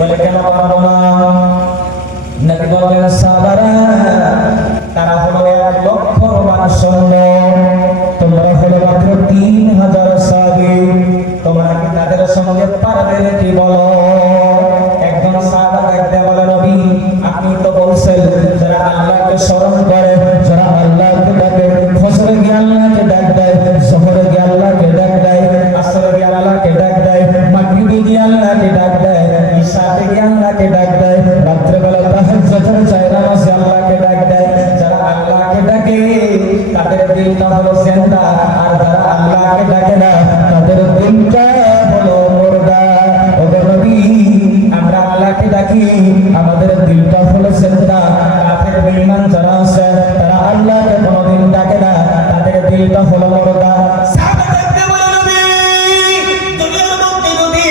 বলে কেন পারো না? নবী বললেন সাহাবারা তারা হলো 1,00,000 সৈন্য, তোমরা হলো মাত্র 3,000 সাহাবী, তোমরা কি তাদের সঙ্গে পারবে নাকি বলো? একজন সাহাবা দেখতে বলে নবী আপনি তো বলছেন যারা আল্লাহকে স্মরণ করে, যারা আল্লাহকে ডাকে, ফজরে গিয়ে আল্লাহকে ডাক দেয়, যোহরে গিয়ে আল্লাহকে ডাক দেয়, আসরে গিয়ে আল্লাহকে ডাক দেয়, মাগরিবে গিয়ে আল্লাহকে ডাক দেয়, ইশাতে গিয়ে আল্লাহকে ডাক দেয়, রাত্রে বেলা তাহাজ্জুদের চায় নামাজে আল্লাহকে ডাক দেয়, যারা আল্লাহকে ডাকে তাদের দিলটা হলো জিন্দা, আর যারা আল্লাহকে ডাকে না তাদের দিলটা হলো মুর্দা। ও নবী আমরা আল্লাহকে ডাকি, আমাদের দিলটা হলো জিন্দা। কাফের বেঈমান যারা আছে তারা আল্লাহকে কোনোদিন ডাকে না, তাদের দিলটা হলো মুর্দা। সাহাবা দেখতে বলে নবী দুনিয়ার মধ্যে যদি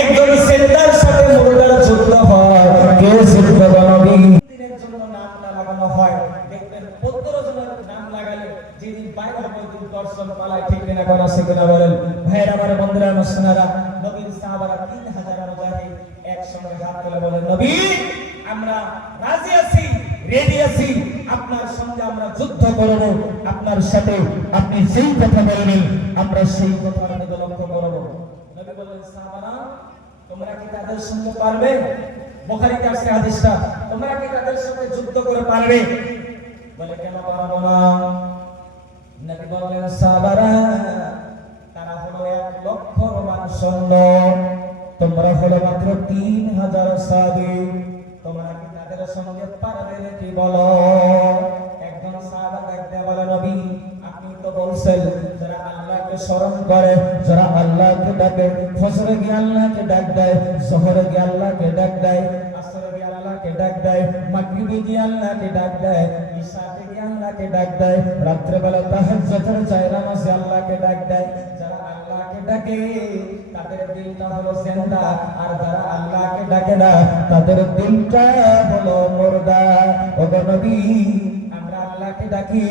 একজন জিন্দার সাথে মুর্দার যুদ্ধ হয়, কে জিতবে নবী? দিনের জন্য নাম লাগানো হয়, দেখবেন 15 জনের নাম লাগালে যেদিন বাইরে হবে দিন দর্শন পালায়, ঠিক কিনা করা আছে কিনা বলেন? ভাইরা আমার বন্ধুরা মুসলিমরা, নবীর সাহাবারা 3,000 মুজাহিদ একসঙ্গে হাত তুলে বলেন নবী আমরা রাজি আছি, রেডি আছি, আপনার সঙ্গে আমরা যুদ্ধ করব, আপনার সাথে আপনি যেই কথা বলবেন আমরা সেই কথার দিকে লক্ষ্য করব। নবী বললেন সাহাবারা তোমরা কি তাদের সঙ্গে পারবে? বুখারীতে আছে হাদিসটা, তোমরা কি তাদের সঙ্গে যুদ্ধ করে পারবে? বলে কেন পারবো না? নবী বললেন সাহাবারা তারা হলো 1,00,000 সৈন্য, তোমরা হলো মাত্র 3,000 সাহাবী, তোমরা কি তাদের সঙ্গে পারবে নাকি বলো? একজন সাহাবা দেখতে বলে নবী আপনি তো বলছেন যারা আল্লাহকে স্মরণ করে, যারা আল্লাহকে ডাকে, ফজরে গিয়ে আল্লাহকে ডাক দেয়, যোহরে গিয়ে আল্লাহকে ডাক দেয়, আসরে গিয়ে আল্লাহকে ডাক দেয়, মাগরিবে গিয়ে আল্লাহকে ডাক দেয়, ইশাতে গিয়ে আল্লাহকে ডাক দেয়, রাত্রে বেলা তাহাজ্জুদের চায় নামাজে আল্লাহকে ডাক দেয়, যারা আল্লাহকে ডাকে তাদের দিলটা হলো জিন্দা, আর যারা আল্লাহকে ডাকে না তাদের দিলটা হলো মুর্দা। ও নবী আমরা আল্লাহকে ডাকি,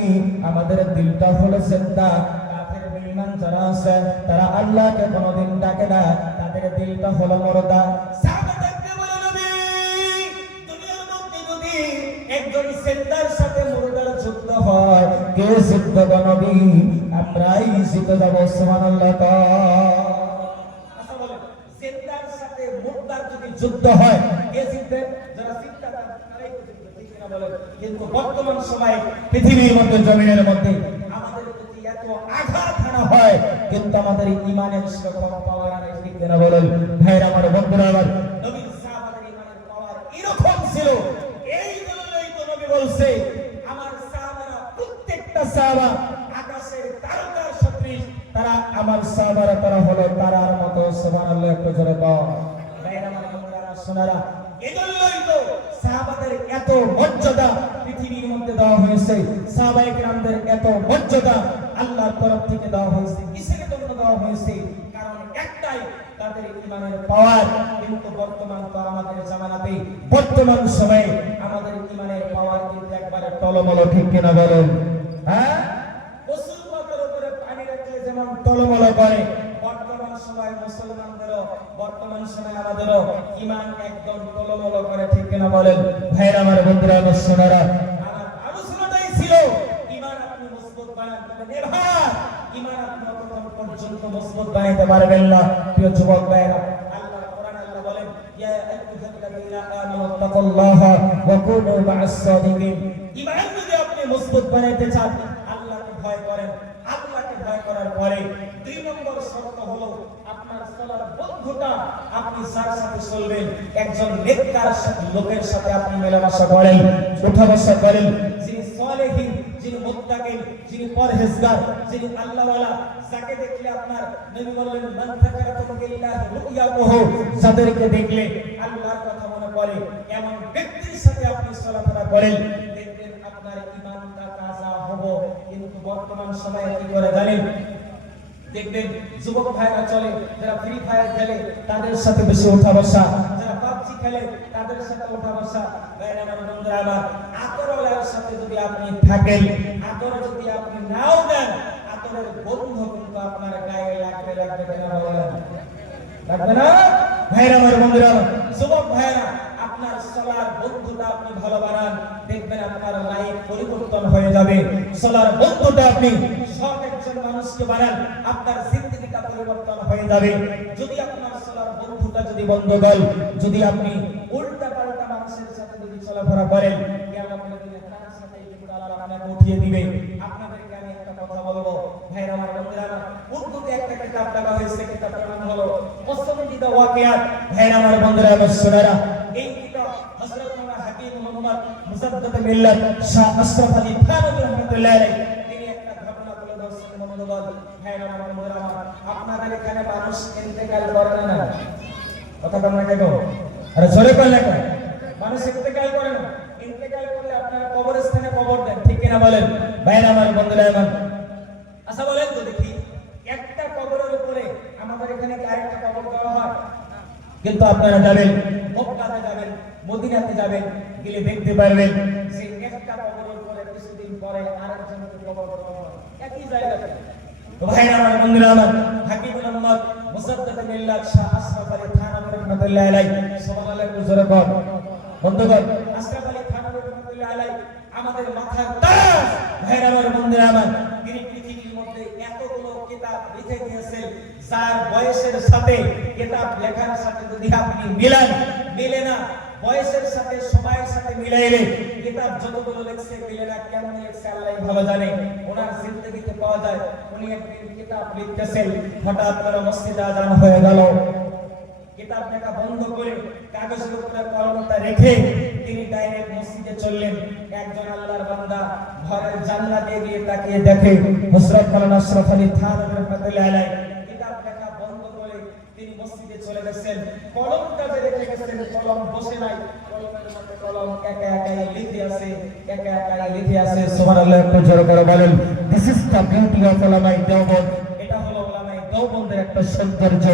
আমাদের দিলটা হলো জিন্দা। কাফের বেঈমান যারা আছে তারা আল্লাহকে কোনোদিন ডাকে না, তাদের দিলটা হলো মুর্দা। সাহাবা দেখতে বলে নবী দুনিয়ার মধ্যে যদি একজন জিন্দার সাথে মুর্দার যুদ্ধ হয়, কে জিতবে গো নবী? আমরাই জিতে যাব, সুবহানাল্লাহ। আচ্ছা বলেন জিন্দার সাথে মুর্দার যদি যুদ্ধ হয় কে জিতবে? যারা জিন্দা তারাই জিতবে, ঠিক কিনা বলেন? কিন্তু বর্তমান সময়ে পৃথিবীর মধ্যে জমিনের মধ্যে আমাদের প্রতি এত আঘাত হানা হয় কিন্তু আমাদের ঈমানের কোনো পাওয়ার নেই, ঠিক কিনা বলেন? ভাইরা আমার বন্ধুরা আমার, নবীর সাহাবাদের ঈমানের পাওয়ার এরকম ছিল, এই জন্যই তো নবী বলছে আমার সাহাবারা প্রত্যেকটা সাহাবা আকাশের তারকার সদৃশ, তারা আমার সাহাবারা তারা হলো তারার মতো, সুবহানাল্লাহ। একটু জোরে বল। ভাইরা আমার বন্ধুরা শোনারা, এজন্যই তো সাহাবাদের এত মর্যাদা পৃথিবীর মধ্যে দেওয়া হয়েছে, সাহাবায়ে কেরামদের এত মর্যাদা আল্লাহর তরফ থেকে দেওয়া হয়েছে। কিসের জন্য দেওয়া হয়েছে? কারণ একটাই, তাদের ঈমানের পাওয়ার। কিন্তু বর্তমান তো আমাদের জামানাতে বর্তমান সময়ে আমাদের ঈমানের পাওয়ার কিন্তু একবারে টলমল, ঠিক কিনা বলেন? হ্যাঁ, গোসল পাকের উপরে পানি রাখলে যেমন টলমল করে, বর্তমান সময় মুসলমানদেরও, বর্তমান সময় আমাদেরও ঈমান একদম টলমল করে, ঠিক কিনা বলেন? ভাইরা আমার বন্ধুরা আমার সোনারা, আমার আলোচনাটাই ছিল ঈমান আপনি মজবুত বানাতে নেভার, ঈমান আপনি কতক্ষণ পর্যন্ত মজবুত বানাতে পারবেন না। প্রিয় যুবক ভাইরা, আল্লাহ কোরআন আল্লাহ বলেন ইয়া আইয়ুহাল্লাযীনা আমানু তাকুল্লাহা ওয়া কুনু মা'আস সাদিকিন। ঈমান যদি আপনি মজবুত বানাতে চান আল্লাহকে ভয় করেন। আল্লাহকে ভয় করার পরে 2 নম্বর শর্ত হলো আপনার চলার বন্ধুটা আপনি যার সাথে চলবেন একজন নেককার লোকের সাথে আপনি মেলামেশা করেন, উঠা বসা করেন, যিনি সালেহীন, যিনি মুত্তাকিন, যিনি পরহেজগার, যিনি আল্লাহওয়ালা, যাকে দেখলে আপনার নবী বললেন মান যাকারাতুম বিল্লাহি রুয়াতুহু, যাদেরকে দেখলে আল্লাহর কথা মনে পড়ে, এমন ব্যক্তির সাথে আপনি চলাফেরা করেন, দেখবেন আপনার ঈমানটা তাজা হবে। কিন্তু বর্তমান সময়ে কি করে জানেন? দেখবেন যুবক ভাইরা চলে, যারা ফ্রি ফায়ার খেলে তাদের সাথে বেশি ওঠা বসা, যারা পাবজি খেলে তাদের সাথে ওঠা বসা। ভাইরা আমার বন্ধুরা আমার, আতরওয়ালার সাথে যদি আপনি থাকেন, আতর যদি আপনি নাও দেন, আতরের গন্ধ কিন্তু আপনার গায়ে লাগবে, লাগবে কিনা বলেন? লাগবে না? ভাইরা আমার বন্ধুরা, যুবক ভাইরা, আপনার চলার বন্ধুটা আপনি ভালো বানান, দেখবেন আপনার লাইফ পরিবর্তন হয়ে যাবে। চলার বন্ধুটা আপনি সব একজন মানুষকে বানান, আপনার জিন্দেগিটা পরিবর্তন হয়ে যাবে। যদি আপনার চলার বন্ধুটা যদি বন্ধুগণ, যদি আপনি উল্টা পাল্টা মানুষের সাথে যদি চলাফেরা করেন, কিয়ামতের দিনে তার সাথে আল্লাহ আপনাকে উঠিয়ে দিবে। আপনাদেরকে আমি একটা কথা বলবো, ভাইরা আমার বন্ধুরা, উর্দুতে একটা কিতাব লেখা হয়েছে, কিতাবটার নাম হলো মুসতামিদ ওয়াকিয়াত। ভাইরা আমার বন্ধুরা, আমার সোনারা, এই কিতাব হযরত মাওলানা হাকিম মুহাম্মদ মুজাদ্দিদ মিল্লাত শাহ আশরাফ আলী থানভী রাহমাতুল্লাহ আলাইহি তিনি একটা ঘটনা বলে ধরছেন। মনোবল, ভাইরা আমার বন্ধুরা, আপনাদের এখানে মানুষ ইন্তেকাল করে না? কথা বলেন না কেন? আরে জোরে বলেন না। মানুষ ইন্তেকাল করে না? ইন্তেকাল করলে আপনারা কবরস্থানে কবর দেন, ঠিক কিনা বলেন? ভাইরা আমার বন্ধুরা, আচ্ছা বলেন তো দেখি, একটা কবরের উপরে আমাদের এখানে কি আরেকটা কবর দেওয়া হয়? কিন্তু আপনারা যাবেন, মক্কাতে যাবেন, মদিনাতে যাবেন, গেলে দেখতে পারবেন যে একটা কবরের উপরে কিছুদিন পরে আরেকজনকে কবর দেওয়া হয় একই জায়গাতে। তো ভাইরা আমার বন্ধুরা, আমার হাকিম মুহাম্মদ মুজাদ্দিদ মিল্লাত শাহ আশরাফ আলী থানভী রাহমাতুল্লাহ আলাইহি, সুবহানাল্লাহ, জোরে বল বন্ধুগণ। আশরাফ আলী থানভী রাহমাতুল্লাহ আলাইহি আমাদের মাথার তাজ। ভাইরা আমার বন্ধুরা, আমার তিনি পৃথিবীর মধ্যে এতগুলো কিতাব লিখে দিয়েছেন, যার বয়সের সাথে কিতাব লেখার সাথে যদি আপনি মিলান, মিলে না। বয়সের সাথে সময়ের সাথে মিলাইলে কিতাব যতগুলো লিখছে মিলে না। কেমন লিখছে আল্লাহই ভালো জানে। ওনার জিন্দেগিতে পাওয়া যায়, উনি একদিন কিতাব লিখতেছেন, হঠাৎ করে মসজিদে আযান হয়ে গেল। কিতাব লেখা বন্ধ করে কাগজের উপরে কলমটা রেখে তিনি ডাইরেক্ট মসজিদে চললেন। একজন আল্লাহর বান্দা ঘরের জানলা দিয়ে গিয়ে তাকিয়ে দেখে হযরত মাওলানা আশরাফ আলী থানভী রাহমাতুল্লাহ আলাইহি কিতাব লেখা বন্ধ করে তিনি মসজিদে চলে গেছেন। কলমটা যে রেখে গেছেন, কলম বসে নাই, কলমের মধ্যে কলম একা একাই লিখে আছে, একা একাই লিখে আছে। সুবহানাল্লাহ, একটু জোরে করে বলেন, this is the beauty of উলামায়ে দেওবন্দ। এটা হলো উলামায়ে দেওবন্দের একটা সৌন্দর্য।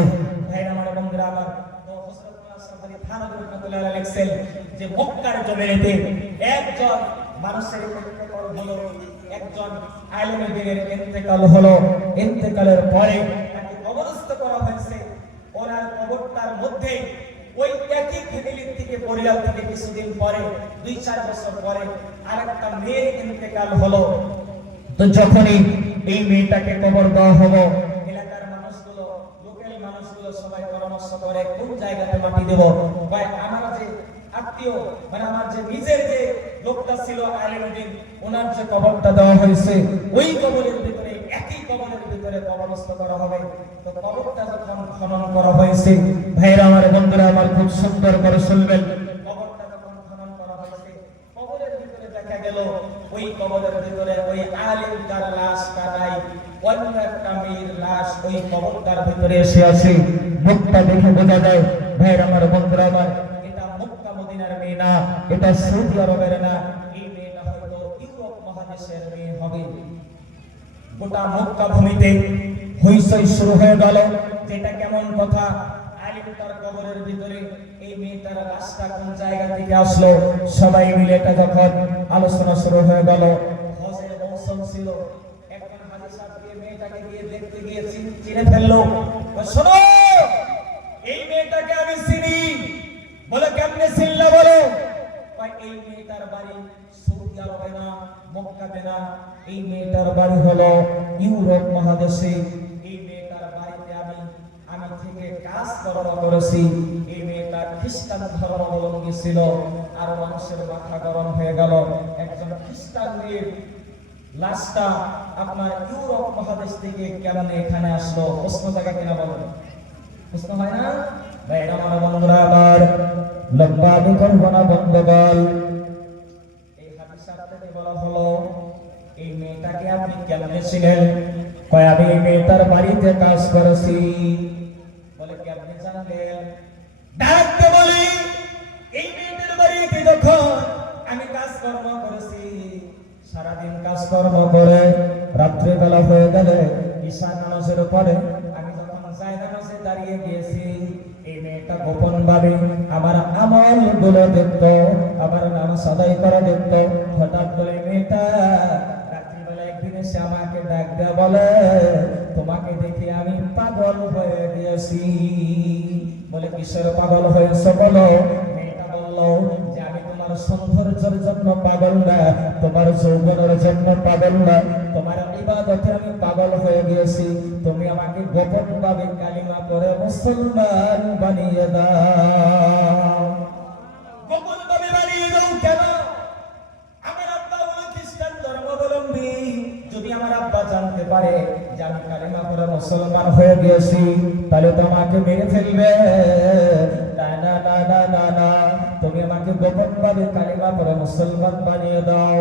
ভাইরা আমার বন্ধুরা, আমার তো হযরত মাওলানা আশরাফ আলী থানভী রাহমাতুল্লাহ আলাইহি লিখছেন যে মক্কার জমিনেতে একজন মানুষের ইন্তেকাল হলো, একজন আলেমের দিনের ইন্তেকাল হলো। ইন্তেকালের পরে তাকে কবরস্থ করা হয়েছে। ওনার কবরটার মধ্যে ওই একই ফ্যামিলির থেকে, পরিবার থেকে কিছুদিন পরে, 2-4 বছর পরে আরেকটা মেয়ের ইন্তেকাল হলো। তো যখনই এই মেয়েটাকে কবর দেওয়া হলো, এলাকার মানুষগুলো, লোকাল মানুষগুলো সবাই পরামর্শ করে কোন জায়গাতে মাটি দেব। ভাই, আমার যে আত্মীয়, মানে আমার যে নিজের যে লোকটা ছিল আলেমউদ্দিন, ওনার যে কবরটা দেওয়া হয়েছে ওই কবরের ভিতরে, একই কবরের ভিতরে কবরস্থ করা হবে। তো কবরটা যখন খনন করা হয়েছে, ভাইরা আমার বন্ধুরা আমার, খুব সুন্দর করে শুনবেন। কবরটা যখন খনন করা হয়েছে, কবরের ভিতরে দেখা গেল ওই কবরের ভিতরে ওই আলেমটার লাশটা নাই, অন্য একটা মেয়ের লাশ ওই কবরটার ভিতরে এসে আছে। মুখটা দেখে বোঝা যায়, ভাইরা আমার বন্ধুরা আমার, মদিনার মেয়ে না, এটা সৌদি আরবের না। এই মেয়েটা হয়তো ইউরোপ মহাদেশের মেয়ে হবে। গোটা মক্কা ভূমিতে হইচই শুরু হয়ে গেল। যেটা কেমন কথা, আলিমটার কবরের ভিতরে এই মেয়েটার লাশটা কোন জায়গা থেকে আসলো, সবাই মিলে এটা যখন আলোচনা শুরু হয়ে গেল। হজের মৌসুম ছিল, একজন হাজী সাহেব মেয়েটাকে গিয়ে দেখতে গিয়ে চিনে ফেললো। শোনো, এই মেয়েটাকে আমি চিনি। বলে, কেমনে চিনলে বলো? এই মেয়েটার বাড়ি সৌদি আরবে না, মক্কাতে না, এই মেয়েটার বাড়ি হলো ইউরোপ মহাদেশে। এই মেয়েটার বাড়িতে আমি থেকে কাজ করেছি। এই মেয়েটা খ্রিস্টান ধর্মাবলম্বী ছিল। আর মানুষের মাথা গরম হয়ে গেল, একজন খ্রিস্টান মেয়ের লাশটা আপনার ইউরোপ মহাদেশ থেকে কেমন এখানে আসলো? প্রশ্ন জায়গা কিনা বলেন? প্রশ্ন হয় না? ভাইরা আমার বন্ধুরা আমার, লম্বা বিকল্পনা বন্ধুগণ, এই হাদিসের থেকে বলা হলো এই মেয়েটাকে আপনি কেমনে ছিলেন? কয়, আমি এই মেয়েটার বাড়িতে কাজ করেছি। বলে, কেমনে জানলেন? ডাকতে বলি, এই মেয়েটার বাড়িতে যখন আমি কাজকর্ম করেছি, সারাদিন কাজকর্ম করে রাত্রে বেলা হয়ে গেলে ঈশা নামাজের পরে আমি যখন জায়গা নামাজে দাঁড়িয়ে গিয়েছি, এই মেয়েটা গোপন ভাবে আমার আমল গুলো দেখত, আমার নামাজ আদায় করা দেখত। হঠাৎ করে মেয়েটা রাত্রিবেলা একদিন এসে আমাকে ডাক দেয়া বলে, তোমাকে দেখে আমি পাগল হয়ে গিয়েছি। বলে, কিসের পাগল হয়েছে বলো? মেয়েটা বলল যে আমি তোমার সৌন্দর্যের জন্য পাগল না, তোমার যৌবনের জন্য পাগল না, তোমার ইবাদতে আমি পাগল হয়ে গিয়েছি। তুমি আমাকে গোপন ভাবে কালিমা পড়ে মুসলমান বানিয়ে দাও। গোপন ভাবে বানিয়ে দাও কেন? আমার আব্বা হলো খ্রিস্টান ধর্মাবলম্বী। যদি আমার আব্বা জানতে পারে যে আমি কালিমা পড়ে মুসলমান হয়ে গিয়েছি, তাহলে তো আমাকে মেরে ফেলবে। না না না না না না, তুমি আমাকে গোপন ভাবে কালিমা পড়ে মুসলমান বানিয়ে দাও।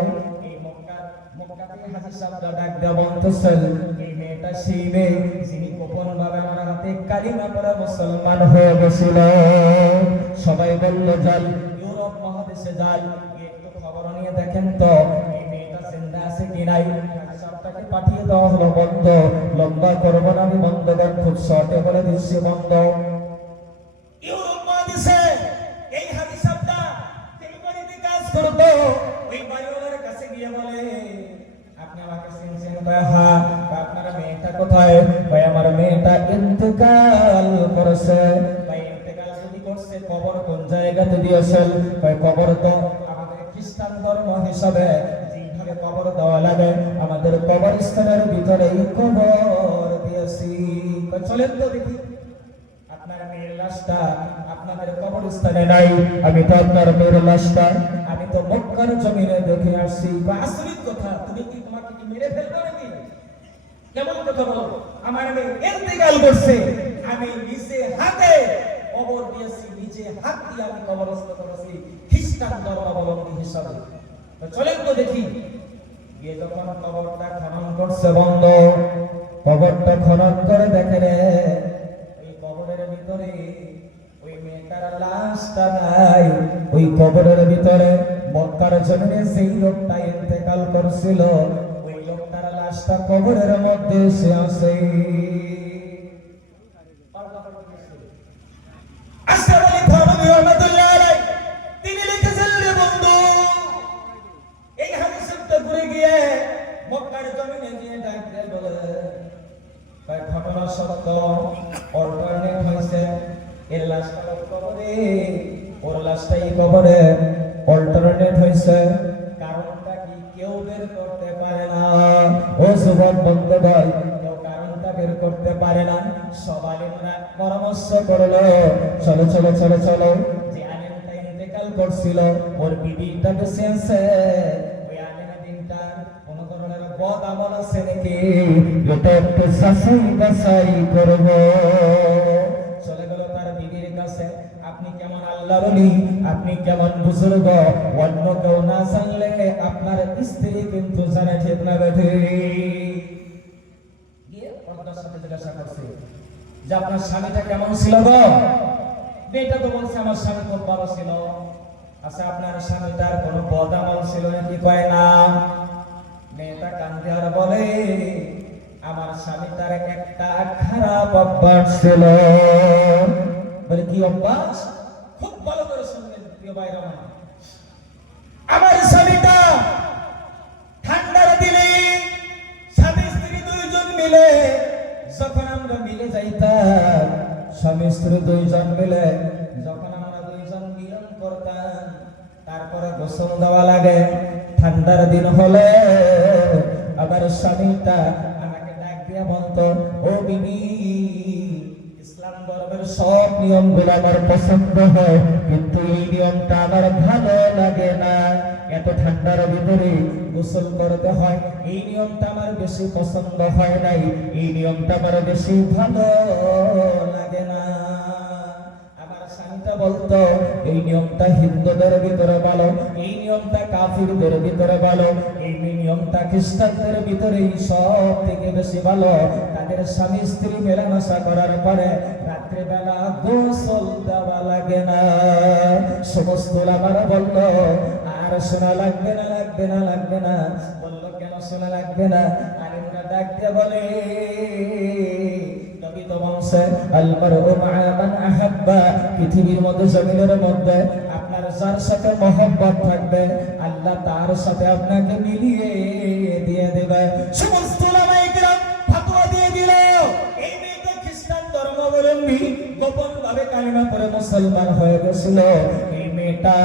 এই মক্কাতে হাজী সাহেবরা ডাক দেওয়া বলতেছেন, এই মেয়েটা সেই মেয়ে যিনি গোপন ভাবে আমার হাতে কালিমা পড়ে মুসলমান হয়ে গেছিল। সবাই বলল যান, ইউরোপ মহাদেশে যান, একটু খবর নিয়ে দেখেন তো এই মেয়েটা জিন্দা আছে কি নাই। সবটাকে পাঠিয়ে দেওয়া হলো। বন্ধ, লম্বা করবো না আমি, বন্ধ কর, খুব শর্টে বলে দিচ্ছি বন্ধ। ইউরোপ মহাদেশে এই হাদী সাহেবটা যেই বাড়িতে কাজ করতো, ওই বাড়িওয়ালার কাছে গিয়ে বলে, আপনি আমাকে চিনছেন? হ্যাঁ। আপনার মেয়েটা কোথায়? ভাই আমার মেয়েটা ইন্তেকাল করেছে। ভাই ইন্তেকাল যদি করছে, কবর কোন জায়গাতে দিয়েছেন? ভাই কবর তো আমাদের খ্রিস্টান ধর্ম হিসাবে যেভাবে কবর দেওয়া লাগে, আমাদের কবরস্থানের ভিতরেই কবর দিয়েছি। চলেন তো দেখি আপনার মেয়ের লাশটা আপনাদের কবরস্থানে নাই। আমি তো আপনার মেয়ের লাশটা আমি তো মক্কার জমিনে দেখে আসছি। আশ্চর্য কথা, তুমি কি তোমাকে কি মেরে ফেলবো নাকি? কেমন কথা বলো? আমার মেয়ে ইন্তেকাল করছে, আমি নিজে হাতে কবর দিয়েছি, নিজে হাত দিয়ে আমি কবরস্থ করেছি খ্রিস্টান ধর্মাবলম্বী হিসাবে। চলেন তো দেখি। গিয়ে যখন কবরটা খনন করছে, বন্ধ কবরটা খনন করে দেখে রে, ওই কবরের ভিতরে ওই মেয়েটার লাশটা নাই। ওই কবরের ভিতরে মক্কার জমিনে সেই লোকটা ইন্তেকাল করছিল, ওই লোকটার লাশটা কবরের মধ্যে সে আছে। তিনি লিখেছেন, রে বন্ধু, এই হাদিসটা ঘুরে গিয়ে মক্কার জমিনে গিয়ে ডাক দেয়, বলে ঘটনা সত্য, অল্টারনেট হয়েছে, এর লাশটা কবরে, ওর লাশটাই কবরে, অল্টারনেট হয়েছে। কারণটা কি কেউ বের করতে পারে না। ও যুবক বন্ধু ভাই, কেউ কারণটা বের করতে পারে না। সব আলেমরা পরামর্শ করলো, চলো চলো চলো চলো, যে আলেমটা ইন্তেকাল করছিল ওর বিবিটা বেঁচে আছে, ওই আলেমের দিনটা কোন ধরনের বদ আমল আছে নাকি, এটা একটু যাচাই বাছাই করব। চলে গেল তার বিবির কাছে। আপনি কেমন আল্লাহর ওলি, আপনি কেমন বুজুর্গ, অন্য কেউ না জানলে আপনার স্ত্রী কিন্তু জানে, ঠিক না বেঠে? গিয়ে ওনার সাথে জিজ্ঞাসা করছে যে আপনার স্বামীটা কেমন ছিল গো? মেয়েটা তো বলছে আমার স্বামী খুব ভালো ছিল। আচ্ছা আপনার স্বামীটার কোনো বদ আমল ছিল নাকি? কয় না। মেয়েটা কান্দে আর বলে, আমার স্বামীটার একটা খারাপ অভ্যাস ছিল। বলে কি অভ্যাস? খুব ভালো করে শুনলেন প্রিয় ভাইরা, আমার স্বামীটা ঠান্ডার দিনে স্বামী স্ত্রী দুইজন মিলে যখন আমরা মিলে যাইতাম, স্বামী স্ত্রী দুইজন মিলে যখন আমরা দুইজন মিলন করতাম, তারপরে গোসল দেওয়া লাগে। ঠান্ডার দিন হলে আমার স্বামীটা আমাকে ডাক দিয়া বলতো, ও বিবি, ইসলাম ধর্মের সব নিয়মগুলো আমার পছন্দ হয়, কিন্তু এই নিয়মটা আমার ভালো লাগে না। এত ঠান্ডার ভিতরে গোসল করতে হয়, এই নিয়মটা আমার বেশি পছন্দ হয় নাই, এই নিয়মটা আমার বেশি ভালো লাগে না। আমার স্বামীটা বলতো, এই নিয়মটা হিন্দুদের ভিতরে ভালো, এই নিয়মটা কাফিরদের ভিতরে ভালো, এই নিয়মটা খ্রিস্টানদের ভিতরে সব থেকে বেশি ভালো। তাদের স্বামী স্ত্রী মেলামেশা করার পরে রাত্রিবেলা গোসল দেওয়া লাগে না। সমস্ত ওলামারা বললো, আর শোনা লাগবে না, লাগবে না, লাগবে না। বললো কেন শোনা লাগবে না? আরেকটা ডাক দিয়ে বলে, নবী তো বলছে, আল মারউ মা'a মান আহাব্বা, পৃথিবীর মধ্যে জমিনের মধ্যে আপনার যার সাথে মহব্বত থাকবে, আল্লাহ তার সাথে আপনাকে মিলিয়ে দিয়ে দেবে। সমস্ত উলামায়ে কেরাম ফতোয়া দিয়ে দিল, এই মেয়েটা খ্রিস্টান ধর্মাবলম্বী, গোপন ভাবে কালিমা পড়ে মুসলমান হয়ে গেছিল। এই মেয়েটা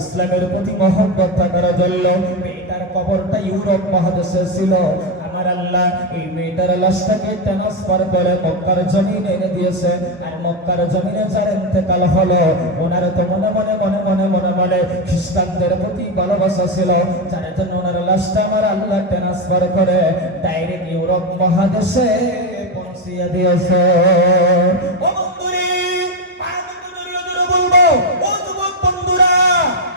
ইসলামের প্রতি মহব্বত থাকার জন্য মেয়েটার কবরটা ইউরোপ মহাদেশে ছিল। আমার আল্লাহ এই মেয়েটার লাশটাকে ট্রান্সফার করে মক্কার জমিনে এনে দিয়েছে। আর মক্কার জমিনে যার ইন্তেকাল হলো ওনার তো মনে মনে মনে মনে মনে মনে খ্রিস্টানদের প্রতি ভালোবাসা ছিল, যার জন্য ওনার লাশটা আমার আল্লাহ ট্রান্সফার করে ডাইরেক্ট ইউরোপ মহাদেশে পৌঁছিয়ে দিয়েছে। ও বন্ধুরে, হাত ধরে ধরে বলবো, ও যুবক বন্ধুরা,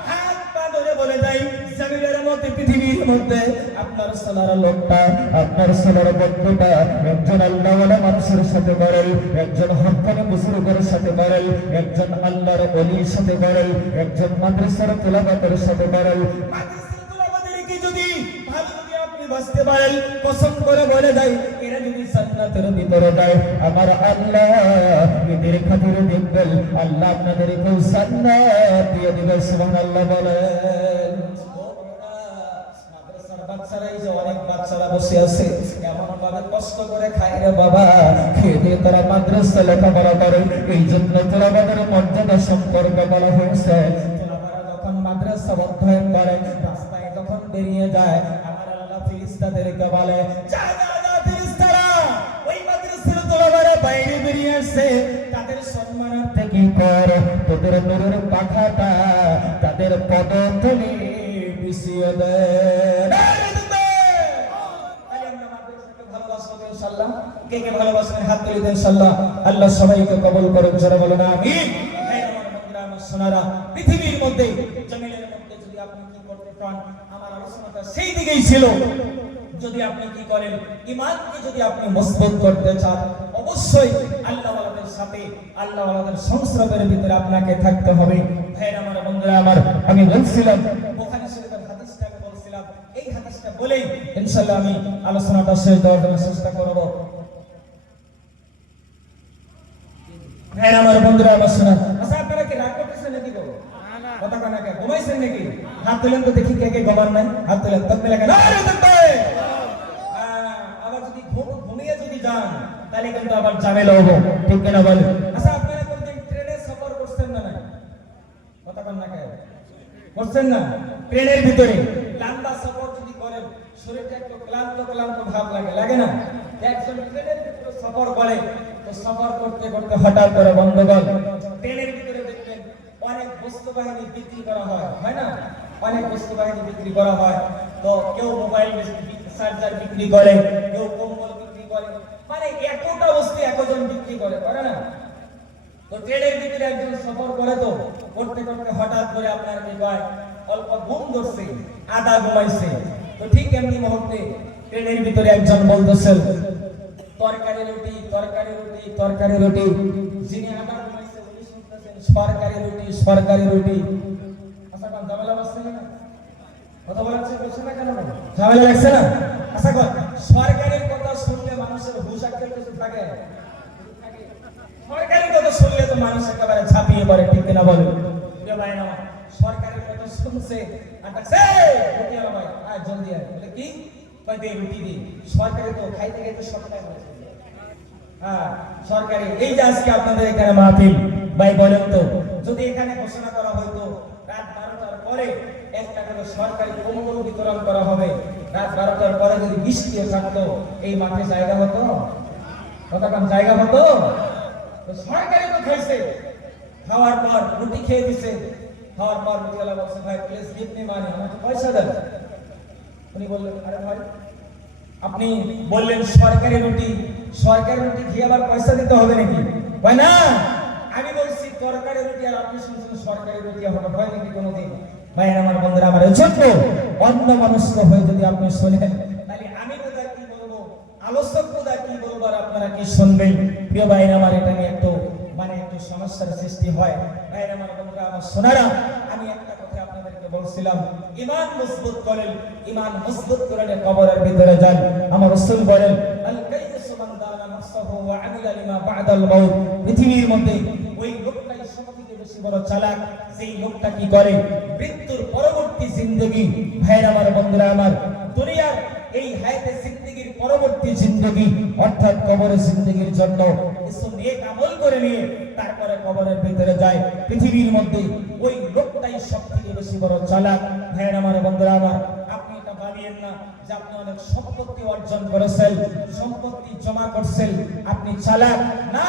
হাত পা ধরে বলে যাই, জমিনের মধ্যে পৃথিবীর মধ্যে আপনার সালার লোকটা, আপনার সালার বন্ধুটা একজন আল্লাহওয়ালা মানুষের সাথে করেন, একজন হক্কানি বুজুর্গের সাথে করেন, একজন আল্লাহর ওলির সাথে করেন, একজন মাদ্রাসার তেলাওয়াতের সাথে করেন। মাদ্রাসার তেলাওয়াতের কি যদি ভালো যদি আপনি বাঁচতে পারেন, কসম করে বলে দেয় এরা যদি জান্নাতের ভিতরে যায়, আমার আল্লাহ এদের খাতিরে দেখবেন, আল্লাহ আপনাদেরকেও জান্নাত দিয়ে দিবেন। সুবহানাল্লাহ বলেন। বাচ্চারাই যে অনেক বাচ্চারা বসে আছে এমন ভাবে কষ্ট করে খায় রে বাবা, খেয়ে দিয়ে তারা মাদ্রাসা লেখাপড়া করে। এই জন্য তোলাবাদের মর্যাদা সম্পর্কে বলা হয়েছে, তোলাবারা যখন মাদ্রাসা অধ্যয়ন করে রাস্তায় যখন বেরিয়ে যায় আমার আল্লাহ ফেরেশতাদেরকে বলে, যা যা যা ফেরেশতারা ওই মাদ্রাসার তোলাবারা বাইরে বেরিয়ে আসছে তাদের সম্মানার্থে কি কর, তোদের নূরের পাখাটা তাদের পদতলে বিছিয়ে দেয়। ইনশাআল্লাহ কে কে ভালোবাসেন হাত তুলে দেন ইনশাআল্লাহ। আল্লাহ সবাইকে কবুল করুন, যারা বলেন আমিন। এই আমার বন্ধুরা, আমার সোনারা, পৃথিবীর মধ্যে জমিনের মধ্যে যদি আপনি কি করতে চান, আমার আলোচনাটা সেই দিকেই ছিল। যদি আপনি কি করেন, ঈমানকে যদি আপনি মজবুত করতে চান, অবশ্যই আল্লাহওয়ালাদের সাথে আল্লাহওয়ালাদের সংস্রবের ভিতরে আপনাকে থাকতে হবে। ভাইরা আমার, বন্ধুরা আমার, আমি বলছিলাম বুখারী শরীফের হাদিসটা বলছিলাম, এই হাদিসটা বলেই ইনশাআল্লাহ আমি আলোচনাটা শেষ করার চেষ্টা করব। ভাইরা আমার, বন্ধুরা আমার, শোনা আচ্ছা আপনারা কি রাগ করতেছেন নাকি গো? না, কথা কয় না, কে ঘুমাইছেন নাকি? হাত তুলেন তো দেখি কে কে ঘুমান নাই, হাত তুলেন। তাকবীর লাগান, নারে তাকবীর। আবার যদি ঘুমিয়ে যদি যান তাহলে কিন্তু আবার ঝামেলা হবে, ঠিক কিনা বলেন? আচ্ছা আপনারা কোনদিন ট্রেনে সফর করছেন না? না, কথা কয় না, কে করছেন না? ট্রেনের ভিতরে লম্বা সফর যদি করেন শরীরটা একটু ক্লান্ত ক্লান্ত ভাব লাগে, লাগে না? একজন ট্রেনের ভিতরে সফর করে, তো সফর করতে করতে হঠাৎ করে বন্ধুগণ ট্রেনের ভিতরে দেখবেন অনেক বস্তু বাহিনী বিক্রি করা হয়, হয় না? অনেক বস্তু বাহিনী বিক্রি করা হয়। তো কেউ মোবাইল চার্জার বিক্রি করে, কেউ কম্বল বিক্রি করে, মানে একটা বস্তু একজন বিক্রি করে, করে না? তো ট্রেনের ভিতরে একজন সফর করে, তো করতে করতে হঠাৎ করে আপনার কি হয়, অল্প ঘুম ধরছে, আধা ঘুমাইছে। তো ঠিক এমনি মুহূর্তে ট্রেনের ভিতরে একজন বলতেছেন তরকারি রুটি, তরকারি রুটি, তরকারি রুটি। যিনি আধা ঘুমাইছে উনি শুনতেছেন সরকারি রুটি, সরকারি রুটি। আচ্ছা কোন ঝামেলা লাগছে না? কথা বলাচ্ছে বলছে না কেন? ঝামেলা লাগছে না? আচ্ছা কোন সরকারের কথা শুনলে মানুষের হুঁশ একটা কিছু থাকে? সরকারের কথা শুনলে তো মানুষ একেবারে ঝাঁপিয়ে পড়ে, ঠিক কিনা বলেন? ভাই না, সরকারের কথা শুনছে আটাকছে রুটি আলা ভাই আয় জলদি আয়, বলে কি কই দে রুটি দি। সরকারি তো খাইতে খাইতে সরকার বলে, হ্যাঁ সরকারি। এই যে আজকে আপনাদের এখানে মাহফিল, ভাই বলেন তো যদি এখানে ঘোষণা করা হইতো রাত 12টার পরে একটা করে সরকারি কম্বল বিতরণ করা হবে, রাত 12টার পরে যদি বৃষ্টিও থাকতো এই মাঠে জায়গা হতো? কথা কম জায়গা হতো? তো সরকারি তো খাইছে, খাওয়ার পর রুটি খেয়ে দিছে, খাওয়ার পর রুটিওয়ালা বলছে ভাই প্লিজ গিভ মি মানি, আমাকে পয়সা দেন। উনি বললেন আরে ভাই আপনি বললেন সরকারি রুটি, সরকারি রুটি খেয়ে আবার পয়সা দিতে হবে নাকি? ভাই না, আমি বলছি তরকারি রুটি, আর আপনি শুনছেন সরকারি রুটি, হবে হয় নাকি কোনোদিন? ভাই আমার, বন্ধুরা আমার, ছোট্ট অন্য মানুষকে হয়ে যদি আপনি শোনেন তাহলে আমি বোধহয় কি বলবো, আলোচক বোধহয় কি বলবো, আর আপনারা কি শুনবেন? প্রিয় ভাই আমার, এটা নিয়ে একটু মানে একটু সমস্যার সৃষ্টি হয়। ভাই আমার, বন্ধুরা আমার, সোনারা, আমি একটা কথা আপনাদেরকে বলছিলাম, ঈমান মজবুত করেন, ঈমান মজবুত করেন কবরের ভিতরে যান। আমার রাসূল বলেন আল কাইয়্যিসু মান দানা নাফসাহু ওয়া আমিলা লিমা বা'দাল মাউত। পৃথিবীর মধ্যে ওই লোকটাই সবথেকে বেশি বড় চালাক, যেই লোকটা কি করে মৃত্যুর পরবর্তী জিন্দেগি, ভাইরা আমার, বন্ধুরা আমার, দুনিয়ার এই হায়াতে জিন্দেগির পরবর্তী জিন্দেগি অর্থাৎ কবরের জিন্দেগির জন্য কিছু নেক আমল করে নিয়ে তারপরে কবরের ভিতরে যায়। পৃথিবীর মধ্যে ওই লোকটাই সবথেকে বেশি বড় চালাক। ভাইয়ের আমার, বন্ধুরা আমার, আপনি এটা ভাবিয়েন না যে আপনি অনেক সম্পত্তি অর্জন করেছেন, সম্পত্তি জমা করছেন, আপনি চালাক। না,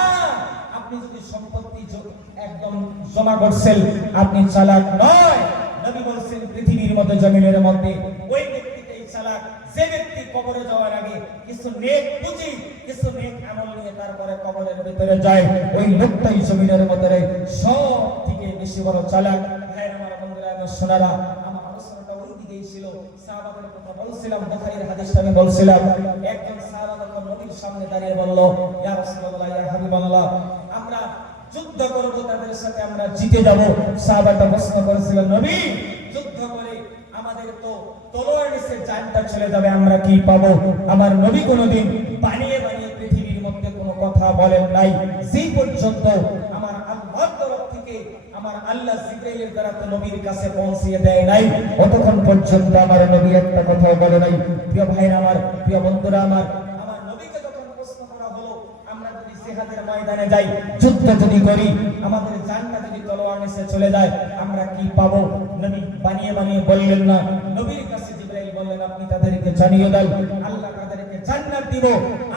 আপনি যদি সম্পত্তি একদম জমা করছেন, আপনি চালাক নয়। নবী বলেছেন পৃথিবীর মধ্যে, জমিনের মধ্যে ওই ব্যক্তিটাই চালাক যে ব্যক্তি কবরে যাওয়ার আগে কিছু নেক পুঁজি, কিছু নেক আমল নিয়ে তারপরে কবরের ভিতরে যায়। ওই লোকটাই জমিনের মধ্যে সব থেকে বেশি বড় চালাক। ভাইয়ের আমার, বন্ধুরা আমার, সোনারা, আমার আলোচনাটা ওই দিকেই ছিল। সাহাবাদের কথা বলছিলাম, বুখারীর হাদিসটা আমি বলছিলাম। একজন সাহাবা তখন নবীর সামনে দাঁড়িয়ে বলল, ইয়া রাসূলুল্লাহ, ইয়া হাবিবাল্লাহ, আমরা যুদ্ধ করব, তাদের সাথে আমরা জিতে যাব। সাহাবাটা প্রশ্ন করেছিলেন, নবী, যুদ্ধ করে আমাদের তো তলোয়ার নিচে জানটা চলে যাবে, আমরা কি পাবো? আমার নবী কোনোদিন বানিয়ে বানিয়ে পৃথিবীর মধ্যে কোনো কথা বলেন নাই, যেই পর্যন্ত আমার আল্লাহর তরফ থেকে আমার আল্লাহ জিবরাইলের দ্বারা তো নবীর কাছে পৌঁছিয়ে দেয় নাই, ততক্ষণ পর্যন্ত আমার নবী একটা কথাও বলে নাই। প্রিয় ভাইরা আমার, প্রিয় বন্ধুরা আমার, আমার নবীকে যখন প্রশ্ন করা হলো, আমরা যদি জিহাদের ময়দানে যাই, যুদ্ধ যদি করি, আমাদের জানটা যদি তলোয়ার নিচে চলে যায়, আমরা কি পাবো? নবী বানিয়ে বানিয়ে বললেন না। নবীর কাছে জিবরাইল বললেন, আপনি তাদেরকে জানিয়ে দেন, আল্লাহ তাদেরকে জান্নাত দিব,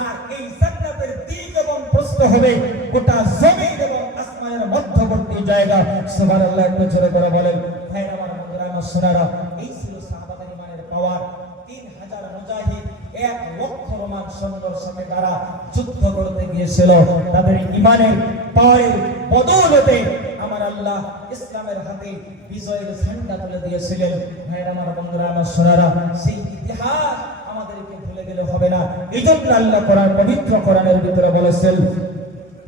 আর এই জান্নাতের দিক এবং প্রস্থ হবে গোটা জমিন এবং আসমানের মধ্যবর্তী জায়গা। সুবহানাল্লাহ, একটু জোরে করে বলেন। ভাইরা আমার, বন্ধুরা আমার, সোনারা, এই ছিল সাহাবাদের ইমানের পাওয়ার। 3000 মুজাহিদ 1 লক্ষ রোমান সৈন্যের সাথে তারা যুদ্ধ করতে গিয়েছিল। তাদের ইমানের পাওয়ারের বদৌলতে আমার আল্লাহ ইসলামের হাতে বিজয়ের ঝান্ডা তুলে দিয়েছিলেন। ভাইরা আমার, বন্ধুরা আমার, সোনারা, সেই ইতিহাস আমাদেরকে ভুলে গেলে হবে না। এইজন্য আল্লাহ কোরআন, পবিত্র কোরআনের ভিতরে বলেছেন,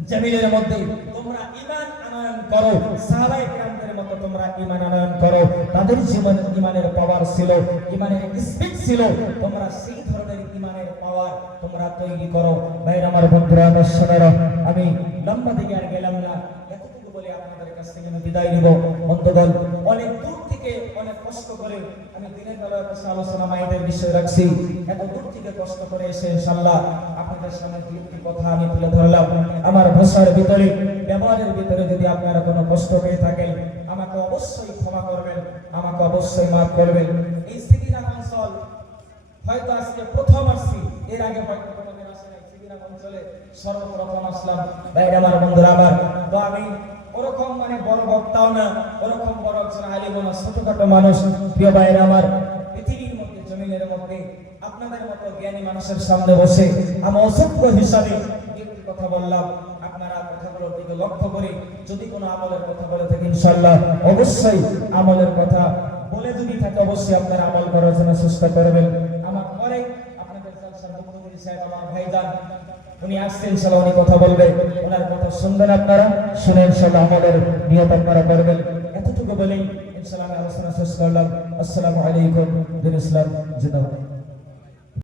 জমিনের মধ্যে তোমরা ঈমান আনয়ন করো, সাহাবায়ে কেরামদের মতো তোমরা ঈমান আনয়ন করো। তাদের জীবনে ঈমানের পাওয়ার ছিল, ঈমানের স্পিড ছিল, তোমরা সেই ধরনের ঈমানের পাওয়ার তোমরা তৈরি করো। ভাইরা আমার, বন্ধুরা আমার, সোনারা, আমি লম্বা দিকে আর গেলাম না, এতটুকু বলে আপনাদের কাছ থেকে আমি বিদায় নিব। বন্ধুগণ, অনেক দূর থেকে অনেক কষ্ট করে আমি দিনের বেলা আলোচনা মায়েদের বিষয় রাখছি। এত দূর থেকে কষ্ট করে এসে ইনশাআল্লাহ আপনাদের সামনে দুটি কথা আমি তুলে ধরলাম। আমার ভাষার ভিতরে, ব্যবহারের ভিতরে যদি আপনারা কোনো কষ্ট পেয়ে থাকেন, আমাকে অবশ্যই ক্ষমা করবেন, আমাকে অবশ্যই মাফ করবেন। এই সিদিনা অঞ্চল হয়তো আজকে প্রথম আসছি, এর আগে হয়তো কোনোদিন আসে নাই। সিদিনা অঞ্চলে সর্বপ্রথম আসলাম। ভাইরা আমার, বন্ধুরা আমার, তো আমি ওরকম বড় বক্তাও না, ওরকম বড় একজন আলিমও না, ছোটখাটো মানুষ। প্রিয় ভাইরা আমার, পৃথিবীর মধ্যে, জমিনের মধ্যে আপনাদের মতো জ্ঞানী মানুষের সামনে বসে আমি অযোগ্য হিসাবে একটি কথা বললাম। আপনারা কথাগুলোর দিকে লক্ষ্য করে যদি কোনো আমলের কথা বলে থাকি, ইনশাআল্লাহ অবশ্যই আমলের কথা বলে যদি থাকে, অবশ্যই আপনারা আমল করার জন্য চেষ্টা করবেন। আমার পরে আপনাদের জলসার মুখ্যমন্ত্রী সাহেব, আমার ভাইজান, উনি আসছেন, ইনশাআল্লাহ উনি কথা বলবে, ওনার কথা শুনবেন, আপনারা শুনে ইনশাআল্লাহ আমলের নিয়ত আপনারা করবেন। এতটুকু বলেই ইনশাআল্লাহ আমি আলোচনা শেষ করলাম। আসসালামু আলাইকুম। দিন ইসলাম জিন্দাবাদ।